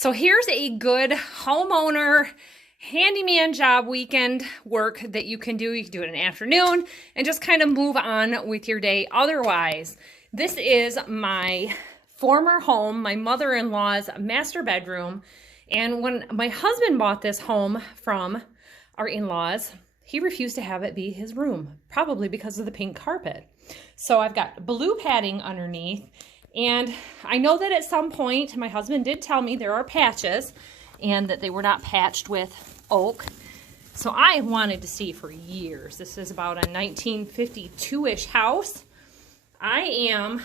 So here's a good homeowner handyman job weekend work that you can do. You can do it in the afternoon and just kind of move on with your day. Otherwise, this is my former home, my mother-in-law's master bedroom. And when my husband bought this home from our in-laws, he refused to have it be his room, probably because of the pink carpet. So I've got blue padding underneath. And I know that at some point, my husband did tell me there are patches and that they were not patched with oak. So I wanted to see for years. This is about a 1952-ish house. I am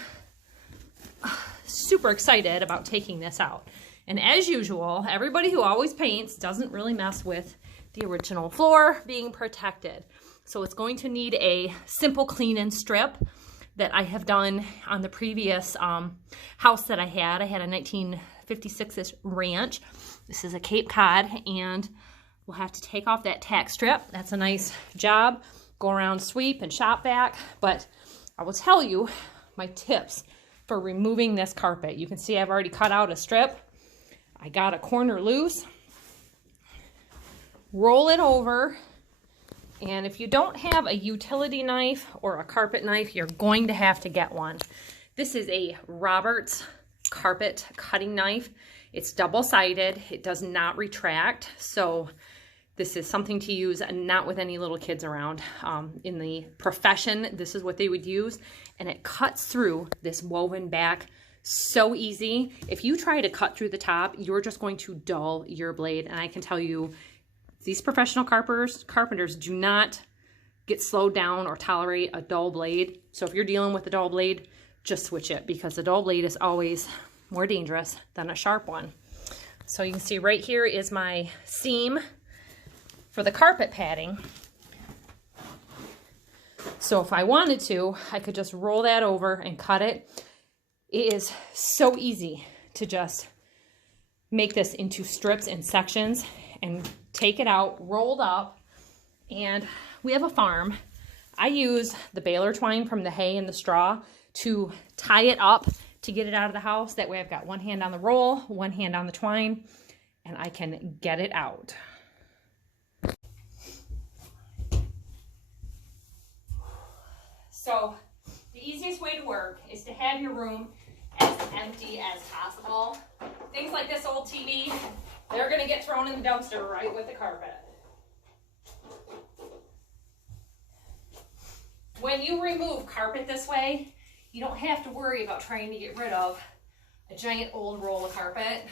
super excited about taking this out. And as usual, everybody who always paints doesn't really mess with the original floor being protected. So it's going to need a simple clean and strip that I have done on the previous house that I had. I had a 1956-ish ranch. This is a Cape Cod, and we'll have to take off that tack strip. That's a nice job. Go around, sweep, and shop vac. But I will tell you my tips for removing this carpet. You can see I've already cut out a strip. I got a corner loose. Roll it over. And if you don't have a utility knife or a carpet knife, you're going to have to get one. This is a Roberts carpet cutting knife. It's double-sided. It does not retract. So this is something to use not with any little kids around. In the profession, this is what they would use. And it cuts through this woven back so easy. If you try to cut through the top, you're just going to dull your blade. And I can tell you, these professional carpenters do not get slowed down or tolerate a dull blade. So if you're dealing with a dull blade, just switch it, because the dull blade is always more dangerous than a sharp one. So you can see right here is my seam for the carpet padding. So if I wanted to, I could just roll that over and cut it. It is so easy to just make this into strips and sections and take it out rolled up. And we have a farm. I use the baler twine from the hay and the straw to tie it up to get it out of the house. That way I've got one hand on the roll, one hand on the twine, and I can get it out. So the easiest way to work is to have your room as empty as possible. Things like this old TV, they're gonna get thrown in the dumpster right with the carpet. When you remove carpet this way, you don't have to worry about trying to get rid of a giant old roll of carpet.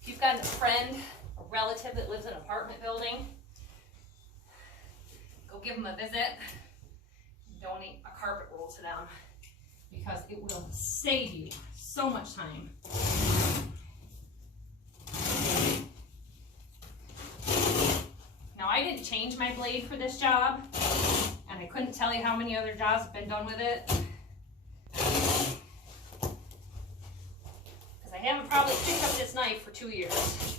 If you've got a friend, a relative that lives in an apartment building, go give them a visit, donate a carpet roll to them, because it will save you so much time. Now, I didn't change my blade for this job, and I couldn't tell you how many other jobs have been done with it, because I haven't probably picked up this knife for 2 years.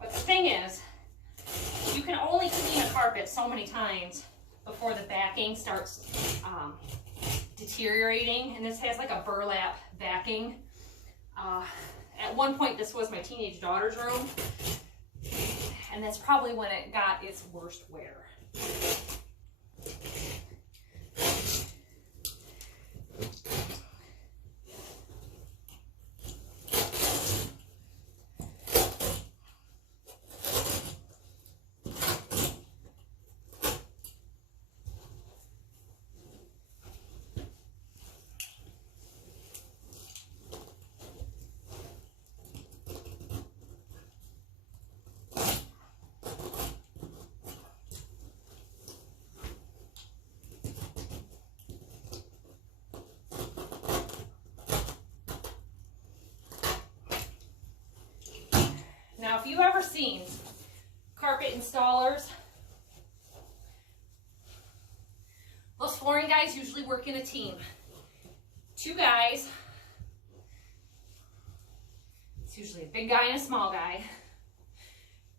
But the thing is, you can only clean a carpet so many times before the backing starts deteriorating. And this has like a burlap backing. At one point, this was my teenage daughter's room, and that's probably when it got its worst wear. Now, if you've ever seen carpet installers, those flooring guys usually work in a team. 2 guys. It's usually a big guy and a small guy.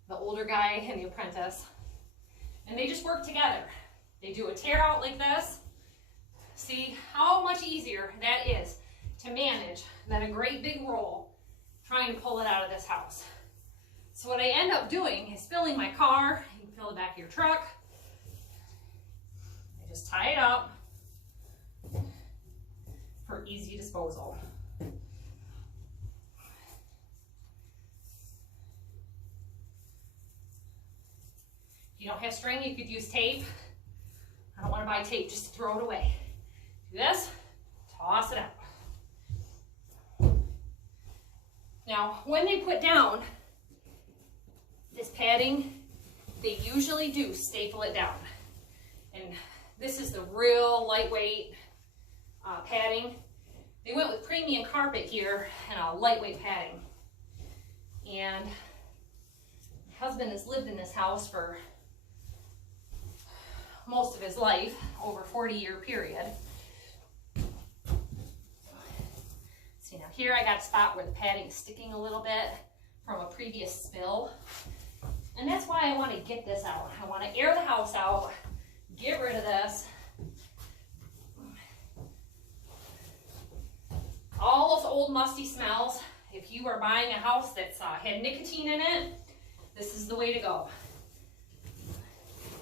The older guy and the apprentice. And they just work together. They do a tear out like this, See how much easier that is to manage than a great big roll trying to pull it out of this house. So what I end up doing is filling my car. You can fill the back of your truck. I just tie it up for easy disposal. If you don't have string, you could use tape. I don't want to buy tape just to throw it away. Do this, toss it out. Now, when they put down this padding, they usually do staple it down. And this is the real lightweight padding. They went with premium carpet here and a lightweight padding. And my husband has lived in this house for most of his life, over a 40-year period. See, now here I got a spot where the padding is sticking a little bit from a previous spill. And that's why I want to get this out. I want to air the house out, get rid of this. All those old musty smells. If you are buying a house that's had nicotine in it, this is the way to go.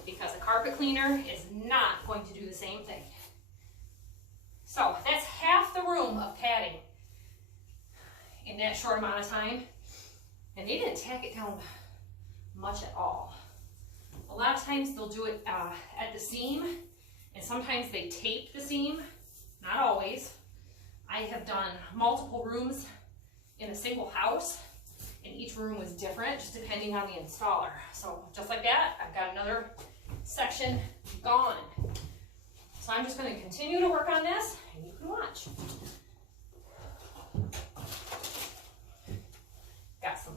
Because a carpet cleaner is not going to do the same thing. So that's half the room of padding in that short amount of time. And they didn't tack it down much at all. A lot of times they'll do it at the seam, and sometimes they tape the seam, not always. I have done multiple rooms in a single house, and each room was different, just depending on the installer. So just like that, I've got another section gone. So I'm just going to continue to work on this, and you can watch. Got some.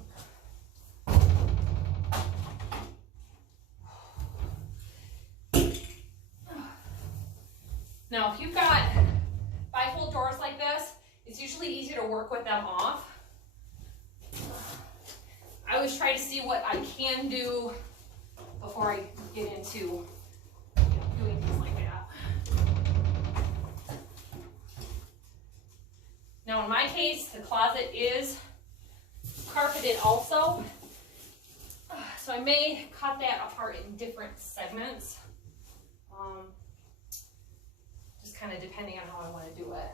Now, if you've got bifold doors like this, it's usually easier to work with them off. I always try to see what I can do before I get into doing things like that. Now, in my case, the closet is carpeted also, so I may cut that apart in different segments. Just kind of depending on how I want to do it.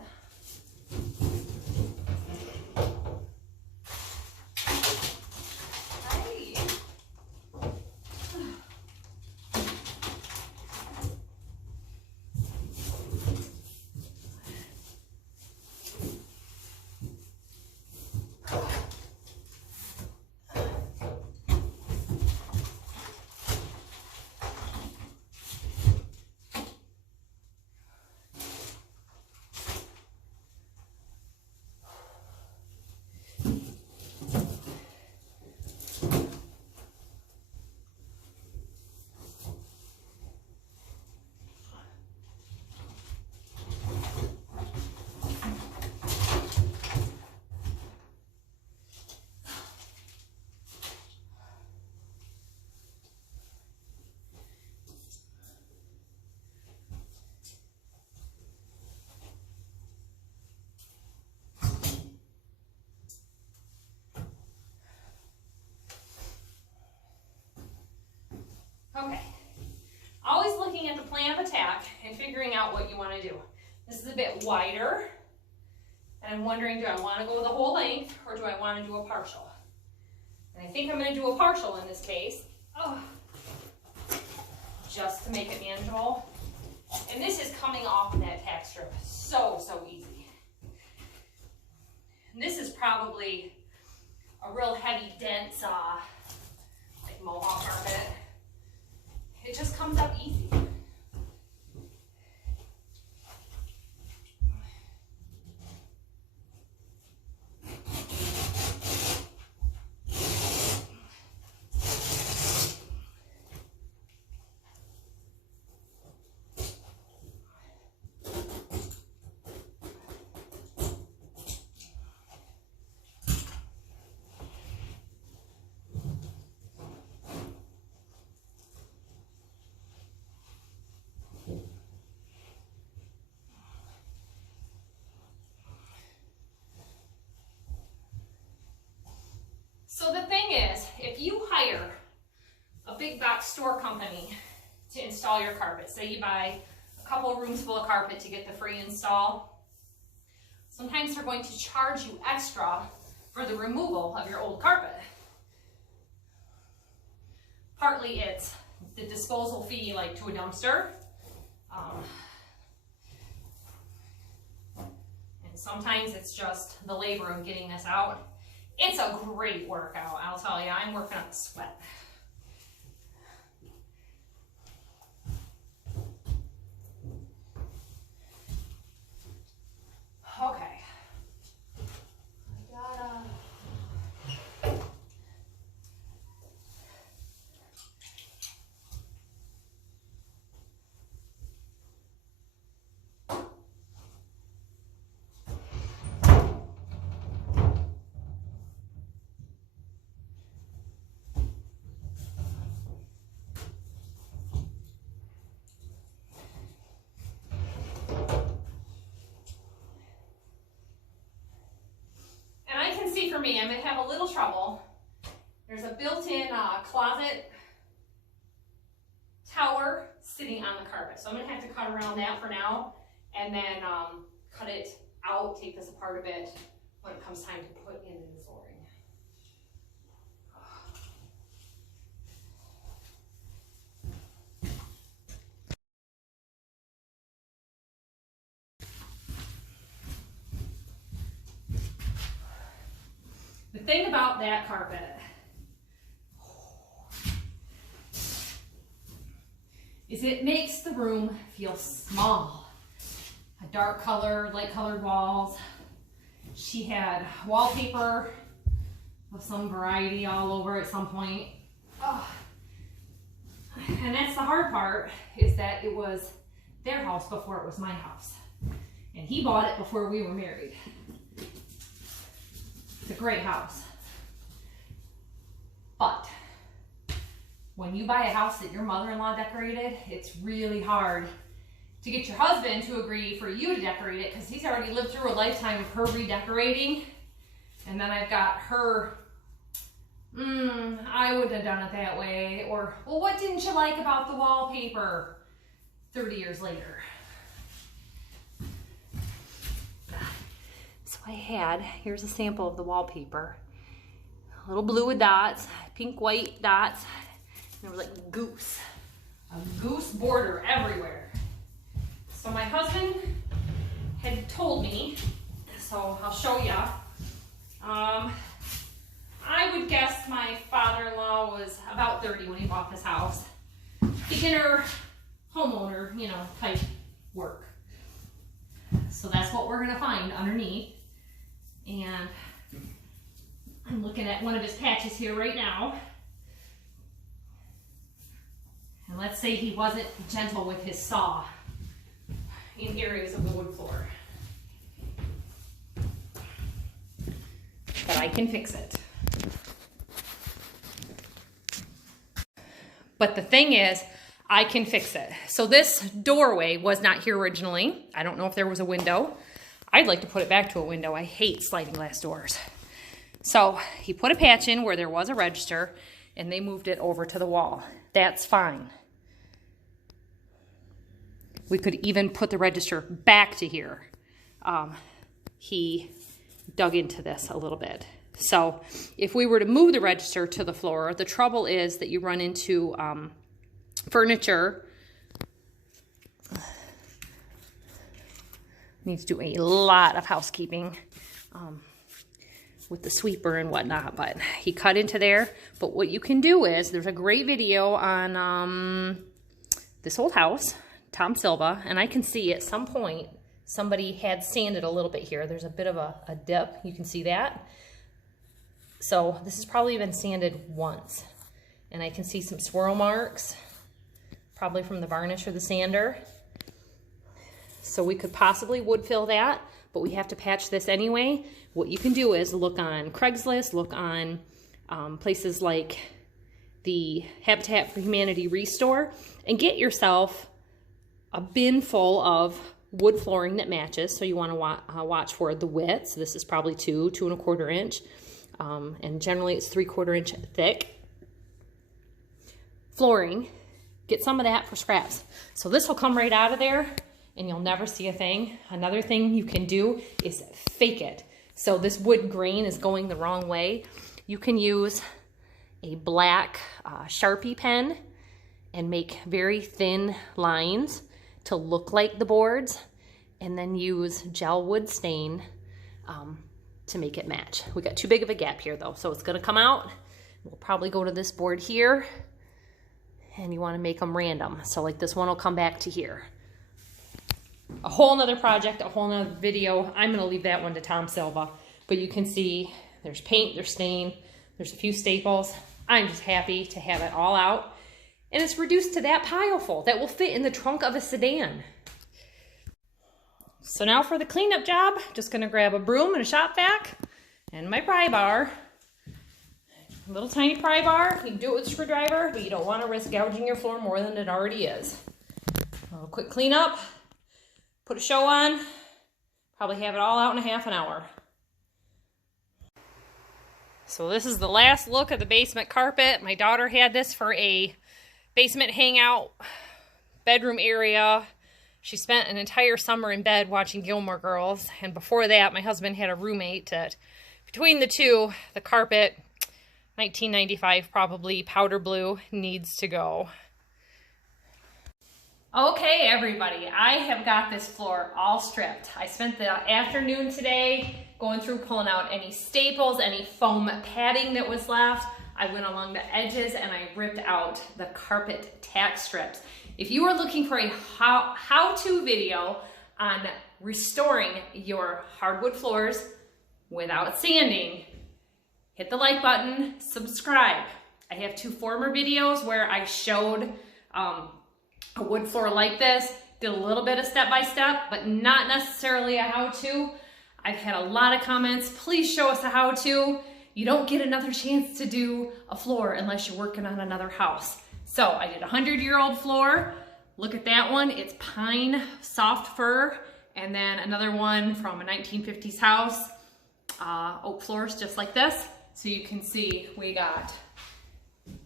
Okay, always looking at the plan of attack and figuring out what you want to do. This is a bit wider, and I'm wondering, do I want to go the whole length or do I want to do a partial? And I think I'm going to do a partial in this case, just to make it manageable. And this is coming off of that tack strip so easy. And this is probably a real heavy, dense, like mohawk carpet. It just comes up easy. So the thing is, if you hire a big box store company to install your carpet, say you buy a couple of rooms full of carpet to get the free install, sometimes they're going to charge you extra for the removal of your old carpet. Partly it's the disposal fee, like to a dumpster. And sometimes it's just the labor of getting this out. It's a great workout, I'll tell you. I'm working up a sweat. Okay. For me, I'm going to have a little trouble. There's a built-in closet tower sitting on the carpet. So I'm going to have to cut around that for now and then cut it out, take this apart a bit when it comes time to put in the new flooring. The thing about that carpet is it makes the room feel small. A dark color, light colored walls. She had wallpaper of some variety all over at some point. Oh. And that's the hard part, is that it was their house before it was my house. And he bought it before we were married. It's a great house. But when you buy a house that your mother-in-law decorated, it's really hard to get your husband to agree for you to decorate it, because he's already lived through a lifetime of her redecorating. And then I've got her, I would have done it that way. Or, well, what didn't you like about the wallpaper 30 years later? So I had, here's a sample of the wallpaper. A little blue with dots, pink, white dots. And it was like goose. A goose border everywhere. So my husband had told me, so I'll show you. I would guess my father-in-law was about 30 when he bought this house. Beginner homeowner, you know, type work. So that's what we're gonna find underneath. And I'm looking at one of his patches here right now. And let's say he wasn't gentle with his saw in areas of the wood floor. But I can fix it. But the thing is, I can fix it. So this doorway was not here originally. I don't know if there was a window. I'd like to put it back to a window. I hate sliding glass doors. So he put a patch in where there was a register and they moved it over to the wall. That's fine. We could even put the register back to here. He dug into this a little bit. So if we were to move the register to the floor, the trouble is that you run into furniture. Needs to do a lot of housekeeping with the sweeper and whatnot, but he cut into there. But what you can do is, there's a great video on this old house, Tom Silva, and I can see at some point somebody had sanded a little bit here. There's a bit of a dip, you can see that. So this has probably been sanded once. And I can see some swirl marks, probably from the varnish or the sander. So we could possibly wood fill that, but we have to patch this anyway. What you can do is look on Craigslist, look on places like the Habitat for Humanity Restore, and get yourself a bin full of wood flooring that matches. So you want to watch for the width. So this is probably 2 1/4 inch. and generally it's 3/4 inch thick. Flooring, get some of that for scraps. So this will come right out of there and you'll never see a thing. Another thing you can do is fake it. So this wood grain is going the wrong way. You can use a black Sharpie pen and make very thin lines to look like the boards, and then use gel wood stain to make it match. We got too big of a gap here though, so it's gonna come out. We'll probably go to this board here, and you wanna make them random. So like this one will come back to here. A whole nother project, a whole nother video. I'm gonna leave that one to Tom Silva, but you can see there's paint, there's stain, there's a few staples. I'm just happy to have it all out. And it's reduced to that pile full that will fit in the trunk of a sedan. So now for the cleanup job, just gonna grab a broom and a shop vac and my pry bar. A little tiny pry bar. You can do it with a screwdriver, but you don't want to risk gouging your floor more than it already is. A quick cleanup, put a show on, probably have it all out in a half an hour. So this is the last look of the basement carpet. My daughter had this for a basement hangout bedroom area. She spent an entire summer in bed watching Gilmore Girls, and before that my husband had a roommate that, between the two, the carpet, 1995 probably, powder blue, needs to go. Okay everybody, I have got this floor all stripped. I spent the afternoon today going through pulling out any staples, any foam padding that was left. I went along the edges and I ripped out the carpet tack strips. If you are looking for a how-to video on restoring your hardwood floors without sanding, hit the like button, subscribe. I have 2 former videos where I showed a wood floor like this, did a little bit of step-by-step, but not necessarily a how-to. I've had a lot of comments, please show us a how-to. You don't get another chance to do a floor unless you're working on another house. So I did a 100-year-old floor. Look at that one, it's pine, soft fir, and then another one from a 1950s house, oak floors just like this. So you can see we got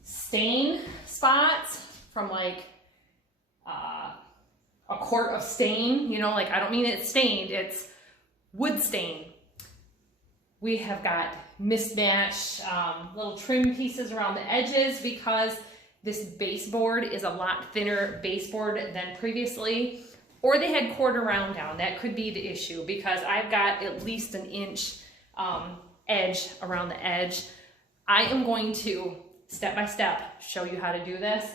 stain spots from like a quart of stain, you know, like I don't mean it's stained, it's wood stain. We have got mismatched little trim pieces around the edges because this baseboard is a lot thinner baseboard than previously, or they had quarter round down. That could be the issue because I've got at least an inch edge around the edge. I am going to step by step show you how to do this.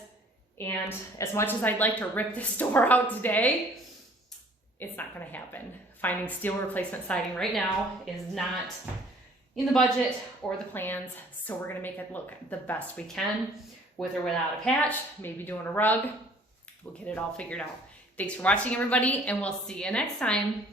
And as much as I'd like to rip this door out today, it's not gonna happen. Finding steel replacement siding right now is not in the budget or the plans, so we're gonna make it look the best we can, with or without a patch, maybe doing a rug. We'll get it all figured out. Thanks for watching everybody, and we'll see you next time.